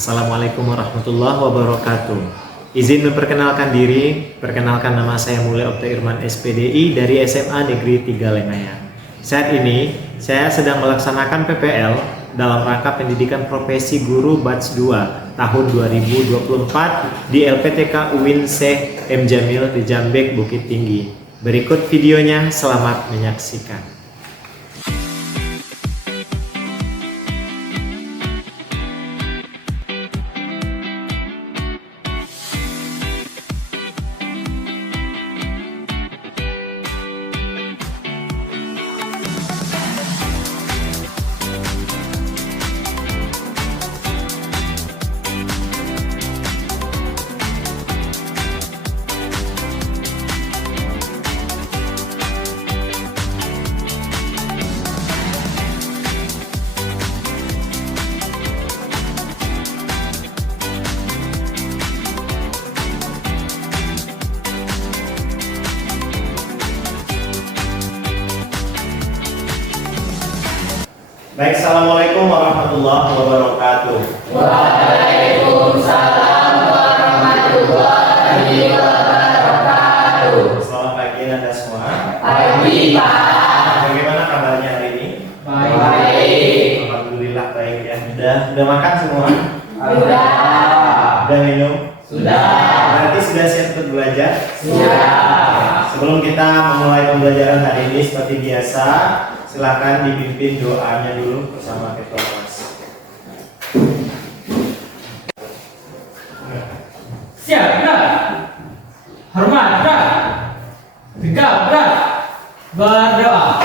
Assalamualaikum warahmatullahi wabarakatuh. Izin memperkenalkan diri, perkenalkan nama saya Mulai Opta Irman SPDI dari SMA Negeri 3 Lengayan. Saat ini, saya sedang melaksanakan PPL dalam rangka pendidikan profesi guru batch 2 tahun 2024 di LPTK UIN Syekh M. Jamil di Jambek, Bukit Tinggi. Berikut videonya, selamat menyaksikan. Baik, Assalamualaikum warahmatullahi wabarakatuh. Waalaikumsalam warahmatullahi wabarakatuh. Selamat pagi Anda semua. Pagi Pak. Bagaimana kabarnya hari ini? Baik. Alhamdulillah baik ya. Udah makan semua? Sudah. Udah minum? Sudah. Berarti sudah siap untuk belajar? Sudah. Sebelum kita memulai pembelajaran hari ini seperti biasa, silakan dipimpin doanya dulu bersama ketua kelas. Siap gerak, hormat gerak, tegak gerak, berdoa.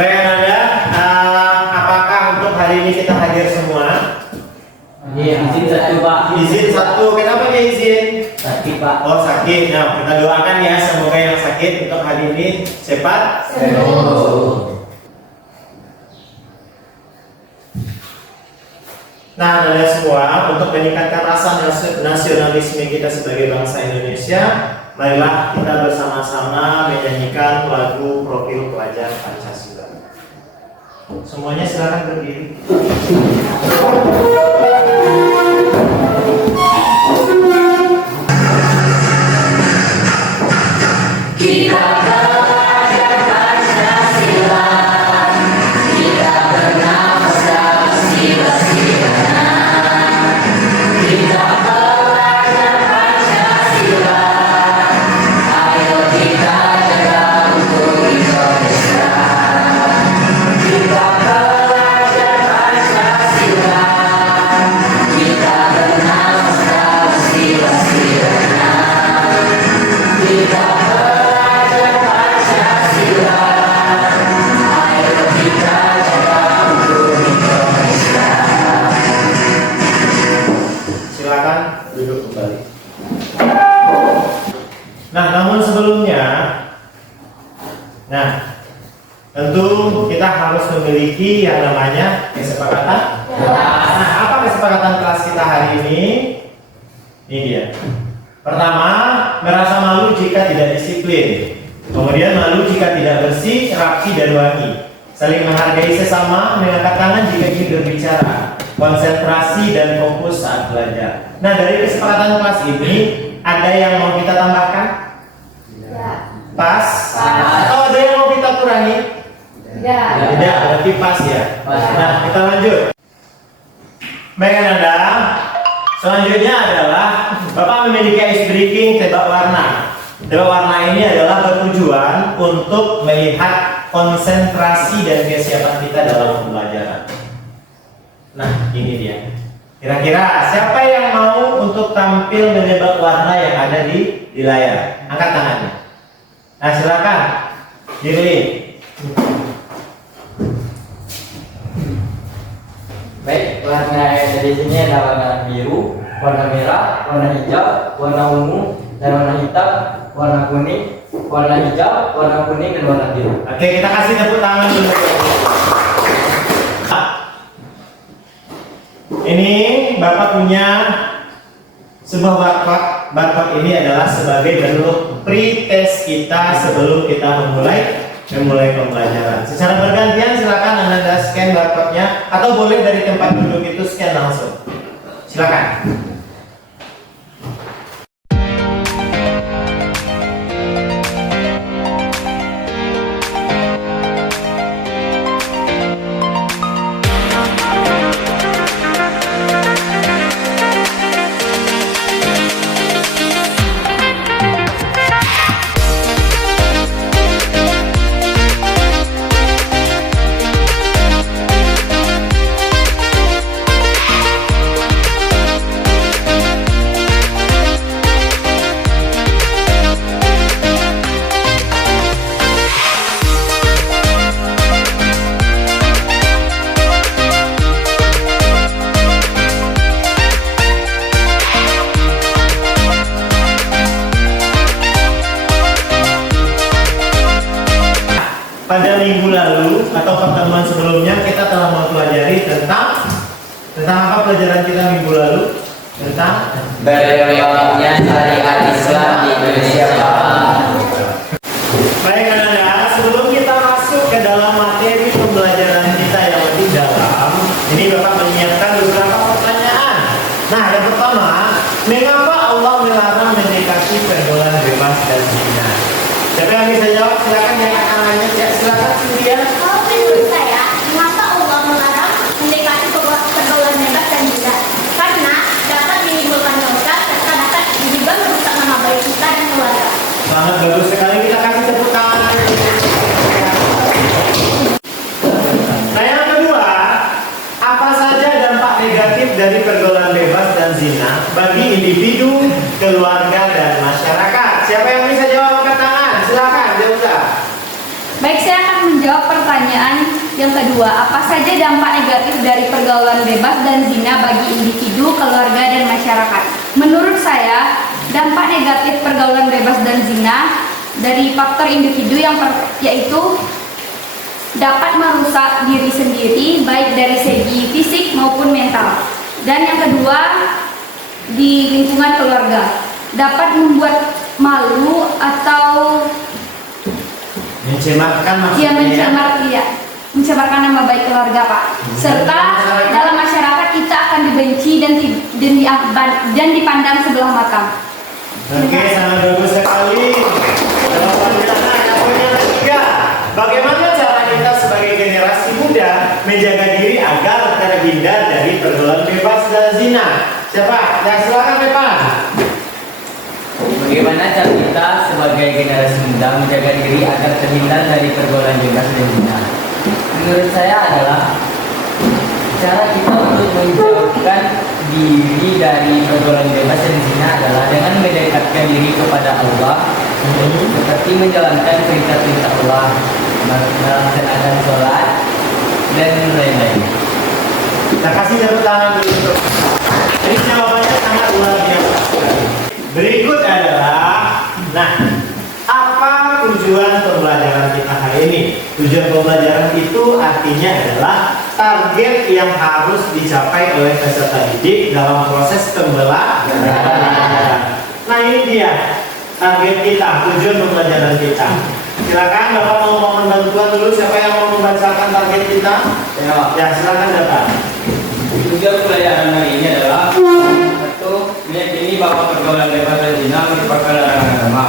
Baik Anda, apakah untuk hari ini kita hadir semua? Izin satu Pak. Izin satu, kenapa dia izin? Sakit Pak. Oh sakit, nah kita doakan ya semoga yang sakit untuk hari ini cepat Sembuh. Nah Anda semua, untuk meningkatkan rasa nasionalisme kita sebagai bangsa Indonesia, marilah kita bersama-sama menyanyikan lagu Profil Pelajar Pancasila. Semuanya silakan berdiri. Kita belajar Pancasila, kita bernafas sila-sila. Kita belajar Pancasila, ayo kita jaga untuk Indonesia. Kita belajar Pancasila, kita bernafas sila-sila. Kita belajar Pancasila, ayo kita jaga untuk Indonesia. Silakan duduk kembali. Nah, namun sebelumnya, tentu kita harus memiliki yang namanya kesepakatan. Nah, apa kesepakatan kelas kita hari ini? Ini dia. Pertama, merasa malu jika tidak disiplin. Kemudian malu jika tidak bersih, rapi dan wangi. Saling menghargai sesama, mengangkat tangan jika ingin berbicara. Konsentrasi dan fokus saat belajar. Nah, dari kesepakatan kelas ini, ada yang mau kita tambahkan? Pas? Atau ada yang mau kita kurangi? Tidak, berarti pas ya. Nah, kita lanjut. Baik Anda, selanjutnya adalah Bapak memiliki ice breaking tebak warna. Tebak warna ini adalah bertujuan untuk melihat konsentrasi dan kesiapan kita dalam pembelajaran. Nah, ini dia. Kira-kira siapa yang mau untuk tampil menebak warna yang ada di layar? Angkat tangannya. Nah, silakan. Diri. Warna yang di sini ada warna biru, warna merah, warna hijau, warna ungu, dan warna hitam, warna kuning, warna hijau, warna kuning, dan warna biru. Oke, kita kasih tepuk tangan dulu. Ini Bapak punya sebuah barcode ini adalah sebagai bentuk pre-test kita sebelum kita memulai pembelajaran. Secara bergantian silakan Anda scan barcode-nya atau boleh dari tempat duduk itu scan langsung. Silakan. Pada minggu lalu atau pertemuan sebelumnya kita telah mempelajari tentang apa pelajaran kita minggu lalu? Tentang Berkembangnya syariat Islam di Indonesia, Pak. baik anak-anak, sebelum kita masuk ke dalam materi pembelajaran kita yang lebih dalam, ini Bapak menyiapkan beberapa pertanyaan. Nah, yang pertama, mengapa Allah melarang mendekati pergaulan bebas dan zina? Siapa yang bisa jawab? Silakan yang akan nanya. Ya, silakan Cynthia. Kalau menurut saya, mengapa Allah melarang mendekati pergaulan bebas dan zina? Karena dapat menimbulkan dosa serta dapat juga merusak nama baik kita dan keluarga. Sangat bagus sekali, kita kasih tepuk tangan. Nah, yang kedua, apa saja dampak negatif dari pergaulan bebas dan zina bagi individu, keluarga, dan masyarakat? Siapa yang bisa jawab angkat tangan? Silakan, Jauza. Baik, saya akan menjawab pertanyaan yang kedua. Apa saja dampak negatif dari pergaulan bebas dan zina bagi individu, keluarga, dan masyarakat? Menurut saya, dampak negatif pergaulan bebas dan zina dari faktor individu yaitu dapat merusak diri sendiri baik dari segi fisik maupun mental. Dan yang kedua, di lingkungan keluarga dapat membuat malu atau Mencemarkan maksudnya. mencemarkan nama baik keluarga, Pak. Serta dalam masyarakat kita akan dibenci dan dipandang sebelah mata. Oke, sangat bagus sekali. Jawaban yang ketiga, bagaimana cara kita sebagai generasi muda menjaga diri agar terhindar dari pergaulan bebas dan zina? Siapa? Ya, silakan Pepan. Bagaimana cara kita sebagai generasi muda menjaga diri agar terhindar dari pergaulan bebas dan zina? Menurut saya adalah cara kita untuk menjauhkan diri dari pergaulan bebas dan zina adalah dengan mendekatkan diri kepada Allah, seperti menjalankan perintah-perintah Allah, melaksanakan sholat, dan lain-lain. Kita kasih tepuk tangan dulu. Ini jawabannya sangat luar biasa. Berikut adalah, nah, apa tujuan pembelajaran kita hari ini? Tujuan pembelajaran itu artinya adalah target yang harus dicapai oleh peserta didik dalam proses pembelajaran. Nah, ini dia target kita, tujuan pembelajaran kita. Silakan Bapak mau mohon bantuan dulu. Siapa yang mau membacakan target kita? Ya, silakan Bapak. Tujuan pelajaran hari ini adalah satu, meyakini bahwa pergaulan bebas dan zina merupakan larangan agama.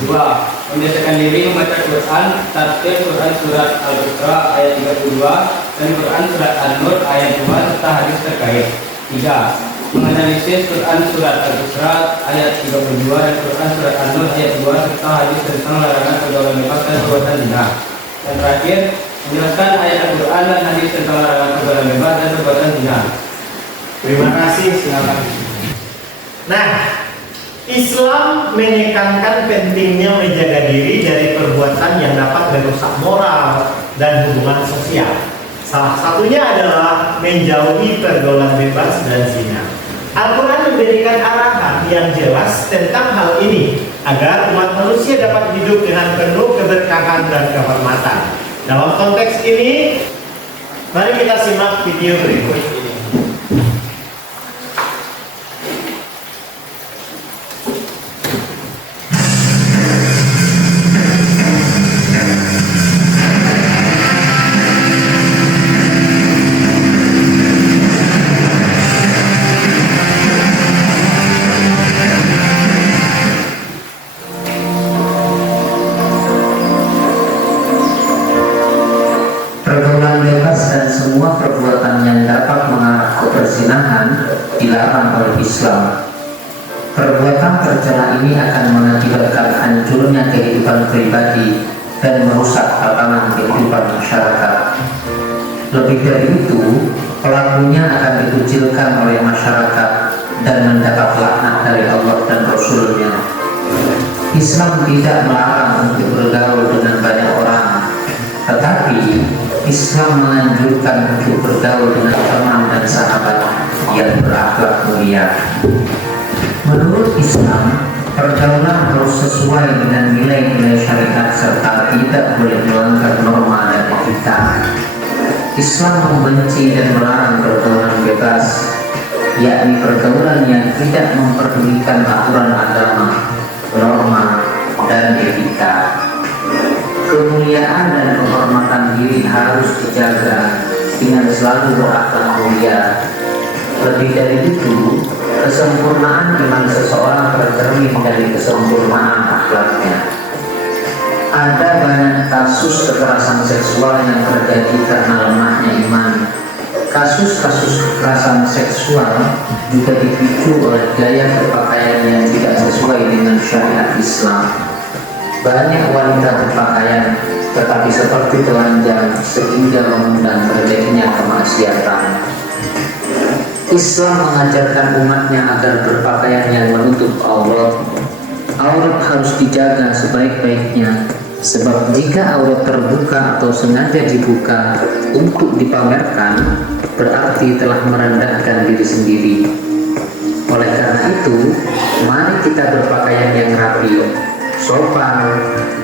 Dua, membiasakan diri membaca Quran, tartil Quran surat Al-Baqarah ayat 32 dan Quran surat An-Nur ayat 2 serta hadis terkait. Tiga, menganalisis Quran surat Al-Baqarah ayat 32 dan Quran surat An-Nur ayat 2 serta hadis tentang larangan pergaulan bebas dan perbuatan zina. Dan terakhir, menjelaskan ayat Al-Quran dan hadis tentang larangan pergaulan bebas dan perbuatan zina. Terima kasih, silakan. Nah, Islam menekankan pentingnya menjaga diri dari perbuatan yang dapat merusak moral dan hubungan sosial. Salah satunya adalah menjauhi pergaulan bebas dan zina. Al-Quran memberikan arahan yang jelas tentang hal ini agar umat manusia dapat hidup dengan penuh keberkahan dan kehormatan. Dalam konteks ini, mari kita simak video berikut ini. Pergaulan bebas dan semua perbuatan yang dapat mengarah ke perzinahan dilarang oleh Islam. Perbuatan tercela ini akan mengakibatkan hancurnya kehidupan pribadi dan merusak tatanan kehidupan masyarakat. Lebih dari itu, pelakunya akan dikucilkan oleh masyarakat dan mendapat laknat dari Allah dan Rasul-Nya. Islam tidak melarang untuk bergaul dengan banyak orang, tetapi Islam menganjurkan untuk bergaul dengan teman dan sahabat yang berakhlak mulia. Menurut Islam, pergaulan harus sesuai dengan nilai-nilai syariat serta tidak boleh melanggar norma dan etika. Islam membenci dan melarang pergaulan bebas, yakni pergaulan yang tidak memperdulikan aturan agama, norma, dan etika. Kemuliaan dan kehormatan diri harus dijaga dengan selalu berakhlak mulia. Lebih dari itu, kesempurnaan iman seseorang tercermin dari kesempurnaan akhlaknya. Ada banyak kasus kekerasan seksual yang terjadi karena lemahnya iman. Kasus-kasus kekerasan seksual juga dipicu oleh gaya berpakaian yang tidak sesuai dengan syariat Islam. Banyak wanita berpakaian tetapi seperti telanjang sehingga mengundang terjadinya kemaksiatan. Islam mengajarkan umatnya agar berpakaian yang menutup aurat. Aurat harus dijaga sebaik-baiknya, sebab jika aurat terbuka atau sengaja dibuka untuk dipamerkan, berarti telah merendahkan diri sendiri. Oleh karena itu, mari kita berpakaian yang rapi, sopan,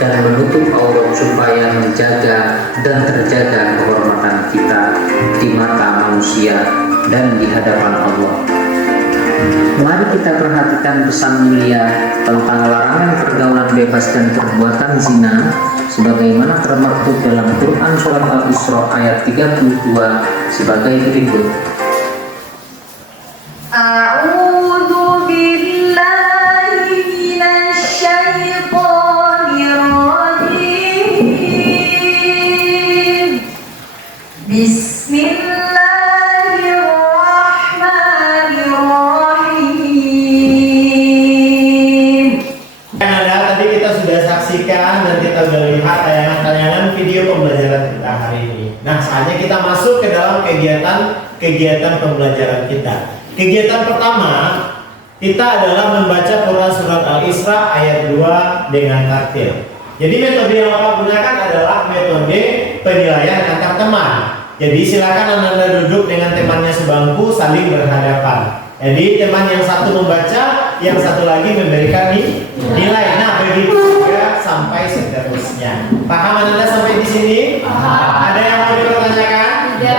dan menutup aurat supaya menjaga dan terjaga kehormatan kita di mata manusia dan di hadapan Allah. Mari kita perhatikan pesan mulia tentang larangan pergaulan bebas dan perbuatan zina sebagaimana termaktub dalam Quran Surat Al-Isra ayat 32 sebagai berikut. A'udzu billahi minasy syaithanir rajim. Bismillahirrahmanirrahim. Tadi kita sudah saksikan dan kita sudah lihat tayangan-tayangan video pembelajaran kita hari ini. Nah, saatnya kita masuk ke dalam kegiatan pembelajaran kita. Kegiatan pertama kita adalah membaca Quran Surat Al-Isra ayat 2 dengan tartil. Jadi metode yang Bapak gunakan adalah metode penilaian antar teman. Jadi silakan Anda duduk dengan temannya sebangku saling berhadapan. Jadi teman yang satu membaca, yang satu lagi memberikan nilai. Nah, begitu juga sampai seterusnya. Paham Anda sampai di sini? Ada yang mau dipertanyakan? Tidak.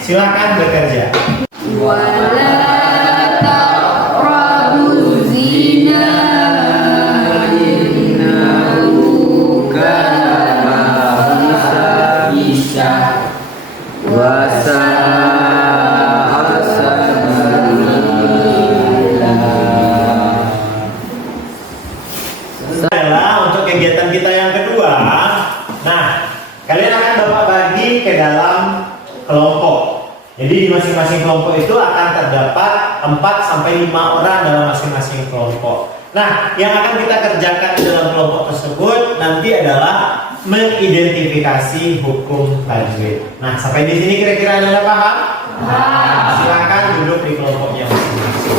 Silakan bekerja. Wala taqrabuz zina innahu kana Bisa Adalah untuk kegiatan kita yang kedua. Nah, kalian akan Bapak bagi ke dalam kelompok. Jadi di masing-masing kelompok itu akan terdapat 4 sampai 5 orang dalam masing-masing kelompok. Nah, yang akan kita kerjakan di dalam kelompok tersebut nanti adalah mengidentifikasi hukum tajwid. Nah, sampai di sini kira-kira Anda paham? Silakan duduk di kelompoknya masing-masing.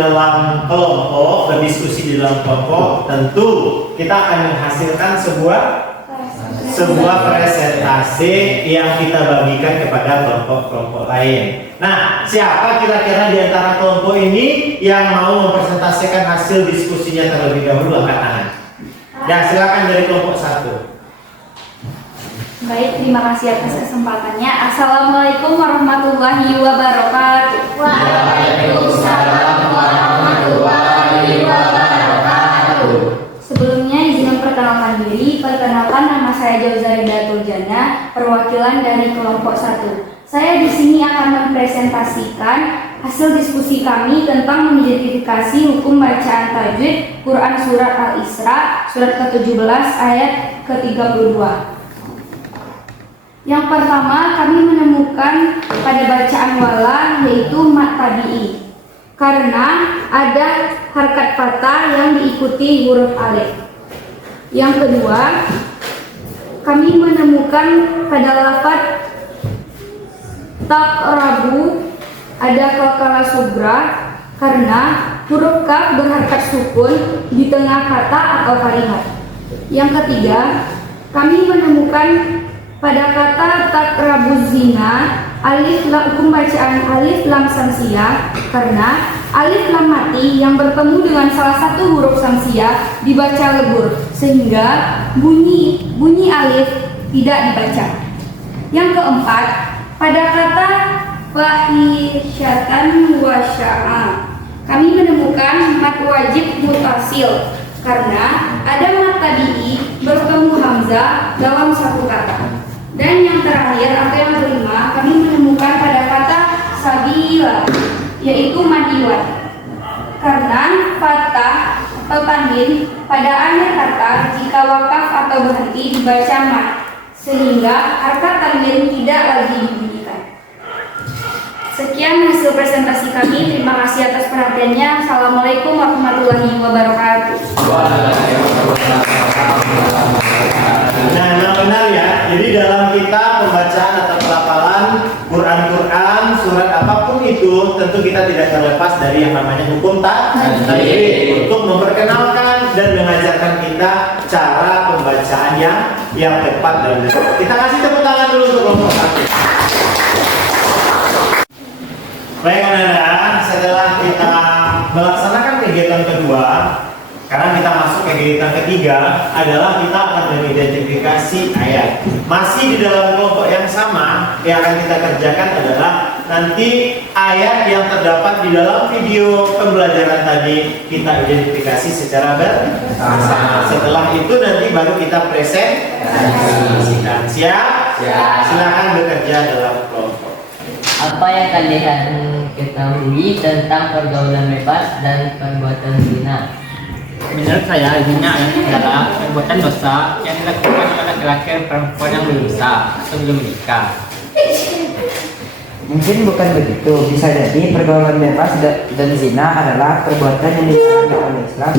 dalam kelompok, berdiskusi di dalam kelompok, tentu kita akan menghasilkan sebuah presentasi yang kita bagikan kepada kelompok-kelompok lain. Nah, siapa kira-kira di antara kelompok ini yang mau mempresentasikan hasil diskusinya terlebih dahulu? Angkat tangan. Ya, silakan dari kelompok 1. Baik, terima kasih atas kesempatannya. Assalamualaikum warahmatullahi wabarakatuh. Waalaikumsalam warahmatullahi wabarakatuh. Sebelumnya izin memperkenalkan diri. Perkenalkan, nama saya Jauzari Datul Jana, perwakilan dari kelompok 1. Saya di sini akan mempresentasikan hasil diskusi kami tentang mengidentifikasi hukum bacaan tajwid Quran Surat Al-Isra, surat ke-17 ayat ke-32. Yang pertama, kami menemukan pada bacaan wala, yaitu mat tabi'i, karena ada harkat fathah yang diikuti huruf alif. Yang kedua, kami menemukan pada lafaz taqrabu ada qalqalah sugra, karena huruf kaf berharkat sukun di tengah kata atau kalimat. Yang ketiga, kami menemukan pada kata taqrabu zina hukum bacaan alif lam samsiyah, karena alif lam mati yang bertemu dengan salah satu huruf samsiyah dibaca lebur, sehingga bunyi alif tidak dibaca. Yang keempat, pada kata fahisyatan wa sya'a, kami menemukan mat wajib mutasil, karena ada mat tabi'i bertemu hamzah dalam satu kata. Dan yang terakhir atau yang kelima, kami menemukan pada kata sabila, yaitu madiwan, karena fathah atau tanwin pada akhir kata jika wakaf atau berhenti dibaca mat, sehingga harkat tanwin tidak lagi dibunyikan. Sekian hasil presentasi kami. Terima kasih atas perhatiannya. Assalamualaikum warahmatullahi wabarakatuh. Nah, benar ya. Jadi dalam kita pembacaan atau pelafalan Quran surat apapun itu, tentu kita tidak terlepas dari yang namanya hukum tajwid untuk memperkenalkan dan mengajarkan kita cara pembacaan yang tepat dan benar. Kita kasih tepuk tangan dulu untuk kelompok 1. Baik, anak-anak, setelah kita melaksanakan kegiatan kedua, sekarang kita masuk ke kegiatan ketiga, adalah kita akan mengidentifikasi ayat. Masih di dalam kelompok yang sama, yang akan kita kerjakan adalah nanti ayat yang terdapat di dalam video pembelajaran tadi kita identifikasi secara bersama. Setelah itu nanti baru kita presentasikan. Siap? Silakan bekerja dalam kelompok. Apa yang kalian ketahui tentang pergaulan bebas dan perbuatan zina? Menurut saya, zina adalah perbuatan dosa yang dilakukan oleh laki-laki dan perempuan yang belum besar atau belum menikah. Mungkin bukan begitu, bisa jadi pergaulan bebas dan zina adalah perbuatan yang dilarang oleh Islam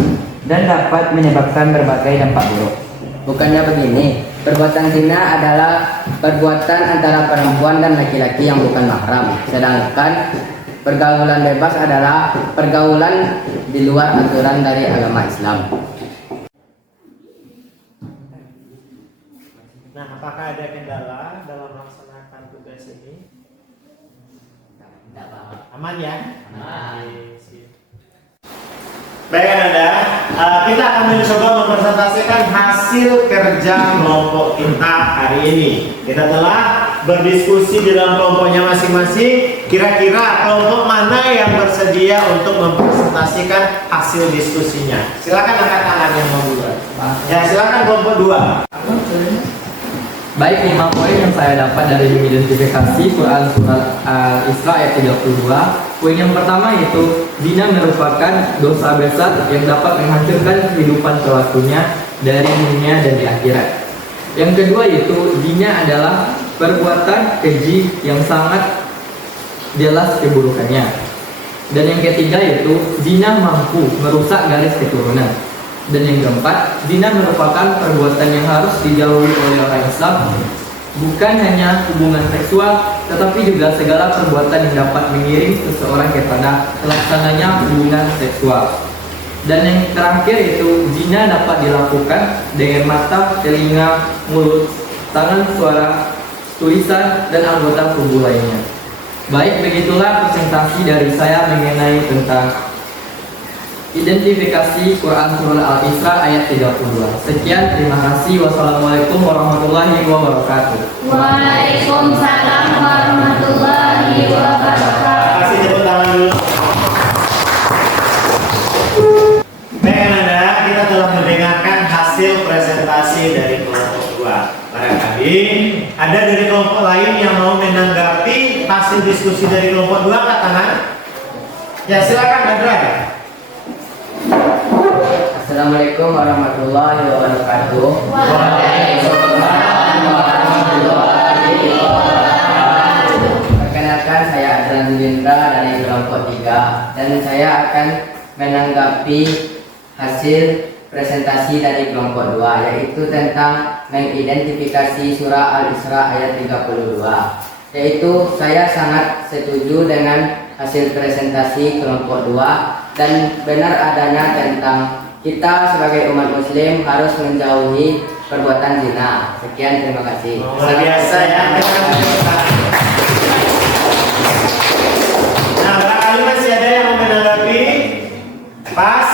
dan dapat menyebabkan berbagai dampak buruk. Bukannya begini, perbuatan zina adalah perbuatan antara perempuan dan laki-laki yang bukan mahram, sedangkan pergaulan bebas adalah pergaulan di luar aturan dari agama Islam. Nah, apakah ada kendala dalam melaksanakan tugas ini? Aman ya? Aman. Baik, Anda, kita akan mencoba mempresentasikan hasil kerja kelompok kita hari ini. Kita telah berdiskusi di dalam kelompoknya masing-masing. Kira-kira kelompok mana yang bersedia untuk mempresentasikan hasil diskusinya? Silakan angkat tangan yang mau duluan. Ya, silakan kelompok 2. Baik, 5 poin yang saya dapat dari mengidentifikasi Quran Surat Al-Isra ayat 32. Poin yang pertama yaitu zina merupakan dosa besar yang dapat menghancurkan kehidupan pelakunya dari dunia dan di akhirat. Yang kedua yaitu zina adalah perbuatan keji yang sangat jelas keburukannya. Dan yang ketiga yaitu zina mampu merusak garis keturunan. Dan yang keempat, zina merupakan perbuatan yang harus dijauhi oleh orang Islam bukan hanya hubungan seksual, tetapi juga segala perbuatan yang dapat mengiring seseorang kepada terlaksananya hubungan seksual. Dan yang terakhir itu zina dapat dilakukan dengan mata, telinga, mulut, tangan, suara, tulisan, dan anggota tubuh lainnya. Baik, begitulah presentasi dari saya mengenai tentang identifikasi Quran Surah Al-Isra ayat 32. Sekian, terima kasih. Wassalamualaikum warahmatullahi wabarakatuh. Waalaikumsalam warahmatullahi wabarakatuh. Kasih tepuk tangan dulu. Baik Anda, kita telah mendengarkan hasil presentasi dari kelompok 2. Barangkali ada dari kelompok lain yang mau menanggapi hasil diskusi dari kelompok 2, angkat tangan. Ya silakan Andra. Assalamualaikum warahmatullahi wabarakatuh. Waalaikumsalam warahmatullahi wabarakatuh. Perkenalkan, saya Adran Lindra dari kelompok 3 dan saya akan menanggapi hasil presentasi dari kelompok 2, yaitu tentang mengidentifikasi surah Al-Isra ayat 32. Yaitu saya sangat setuju dengan hasil presentasi kelompok 2 dan benar adanya tentang kita sebagai umat muslim harus menjauhi perbuatan zina. Sekian, terima kasih. Luar biasa ya. Nah, barangkali masih ada yang mau menanggapi? Pas?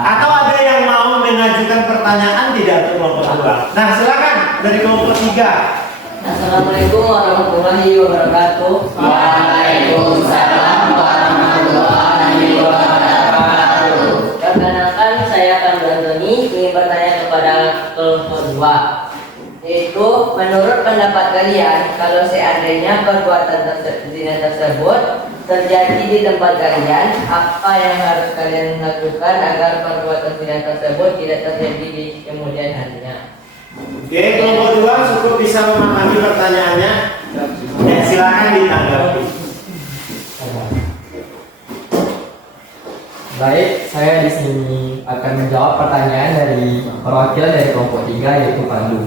Atau ada yang mau mengajukan pertanyaan tidak untuk kelompok 2? Nah, silakan dari kelompok 3. Assalamualaikum warahmatullahi wabarakatuh. Waalaikumsalam warahmatullahi wabarakatuh. Perkenalkan, saya Pandu Antoni ingin bertanya kepada kelompok 2, yaitu menurut pendapat kalian, kalau seandainya perbuatan zina tersebut terjadi di tempat kalian, apa yang harus kalian lakukan agar perbuatan zina tersebut tidak terjadi di kemudian harinya? Oke, kelompok 2 cukup bisa memahami pertanyaannya. Ya, silakan ditanggapi. Baik, saya di sini akan menjawab pertanyaan dari perwakilan dari kelompok 3, yaitu Pandu.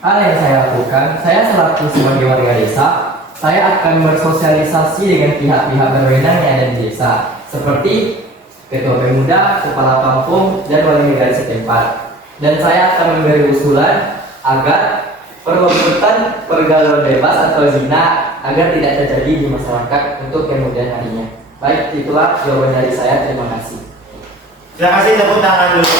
Hal yang saya lakukan, saya selaku sebagai warga desa, saya akan bersosialisasi dengan pihak-pihak berwenang yang ada di desa, seperti ketua pemuda, kepala kampung, dan wali negara setempat. Dan saya akan memberi usulan agar perbuatan pergaulan bebas atau zina agar tidak terjadi di masyarakat untuk kemudian harinya. Baik, itulah jawaban dari saya. Terima kasih. Terima kasih, tepuk tangan dulu.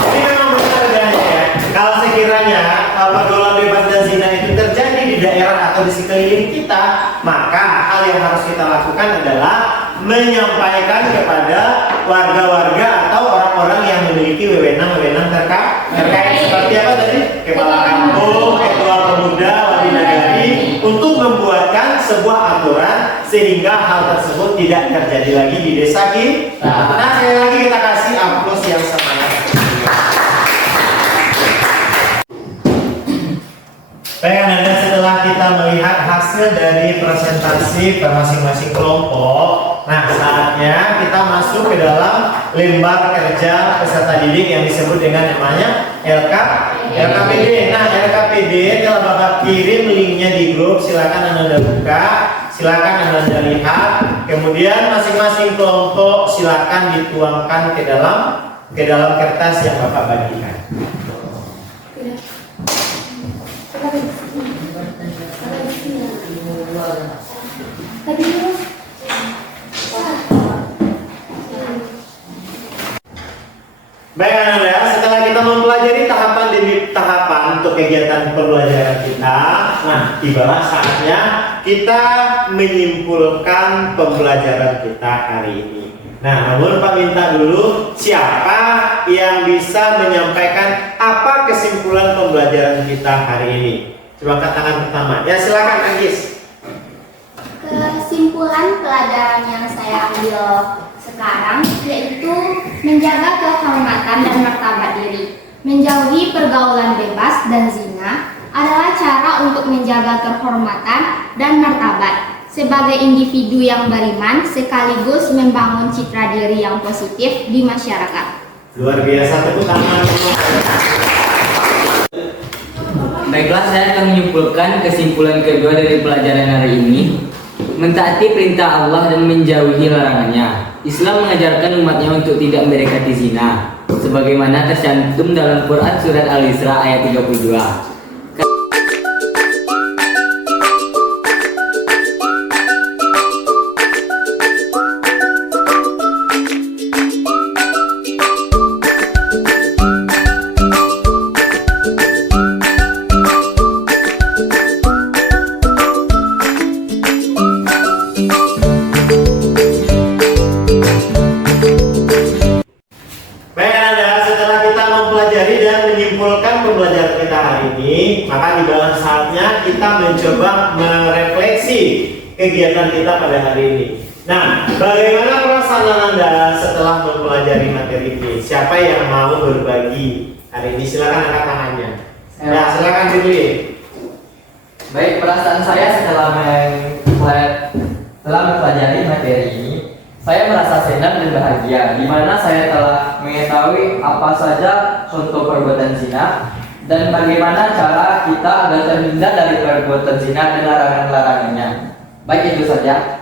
Jadi memang benar adanya ya. Kalau sekiranya pergaulan bebas dan zina itu terjadi di daerah atau di sekeliling kita, maka hal yang harus kita lakukan adalah menyampaikan kepada warga-warga atau orang-orang yang memiliki wewenang-wewenang terkait seperti apa tadi? Kepala kampung, ketua pemuda, wali nagari, untuk membuatkan sebuah aturan sehingga hal tersebut tidak terjadi lagi di desa kita. Nah, sekali lagi kita kasih aplaus yang semangat. Baik, Anda, setelah kita melihat hasil dari presentasi masing-masing kelompok, nah saatnya kita masuk ke dalam lembar kerja peserta didik yang disebut dengan namanya LKPD. Nah, LKPD telah Bapak kirim linknya di grup, silakan Anda buka, silakan Anda lihat. Kemudian masing-masing kelompok silakan dituangkan ke dalam kertas yang Bapak bagikan. Baik Anda, setelah kita mempelajari tahapan demi tahapan untuk kegiatan pembelajaran kita, nah tibalah saatnya kita menyimpulkan pembelajaran kita hari ini. Nah, namun Pak minta dulu siapa yang bisa menyampaikan apa kesimpulan pembelajaran kita hari ini. Coba angkat tangan pertama. Ya silakan Anggis. Kesimpulan pelajaran yang saya ambil sekarang yaitu menjaga kehormatan dan martabat diri. Menjauhi pergaulan bebas dan zina adalah cara untuk menjaga kehormatan dan martabat sebagai individu yang beriman sekaligus membangun citra diri yang positif di masyarakat. Luar biasa, tepuk tangan. Baiklah, saya akan menyimpulkan kesimpulan kedua dari pelajaran hari ini. Mentaati perintah Allah dan menjauhi larangannya. Islam mengajarkan umatnya untuk tidak mendekati zina, sebagaimana tercantum dalam Quran surat Al-Isra ayat 32. Baik Anda, setelah kita mempelajari dan menyimpulkan pembelajaran kita hari ini, maka di dalam saatnya kita mencoba merefleksi kegiatan kita pada hari ini. Nah, bagaimana perasaan Anda setelah mempelajari materi ini? Siapa yang mau berbagi hari ini? Silakan angkat tangannya. Ya, silakan dipilih. Baik, perasaan saya setelah mempelajari materi ini, saya merasa senang dan bahagia, di mana saya telah mengetahui apa saja contoh perbuatan zina dan bagaimana cara kita agar terhindar dari perbuatan zina dan larangan-larangannya. Baik, itu saja.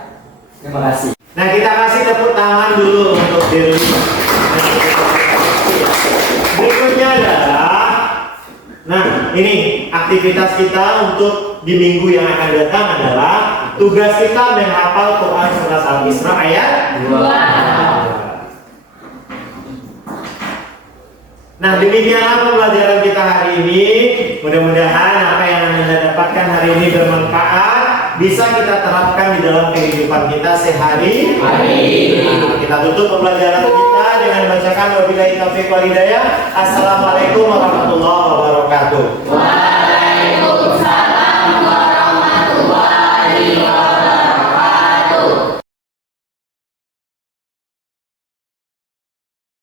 Terima kasih. Nah, kita kasih tepuk tangan dulu untuk diri. Berikutnya adalah, nah ini aktivitas kita untuk di minggu yang akan datang adalah tugas kita menghafal Quran surat Al-Isra ayat 2. Nah, demikianlah pembelajaran kita hari ini. Mudah-mudahan apa yang Anda dapatkan hari ini bermanfaat, bisa kita terapkan di dalam kehidupan kita sehari-hari. Nah, kita tutup pembelajaran kita dengan membacakan wabillahi taufiq wal hidayah. Assalamualaikum warahmatullahi wabarakatuh.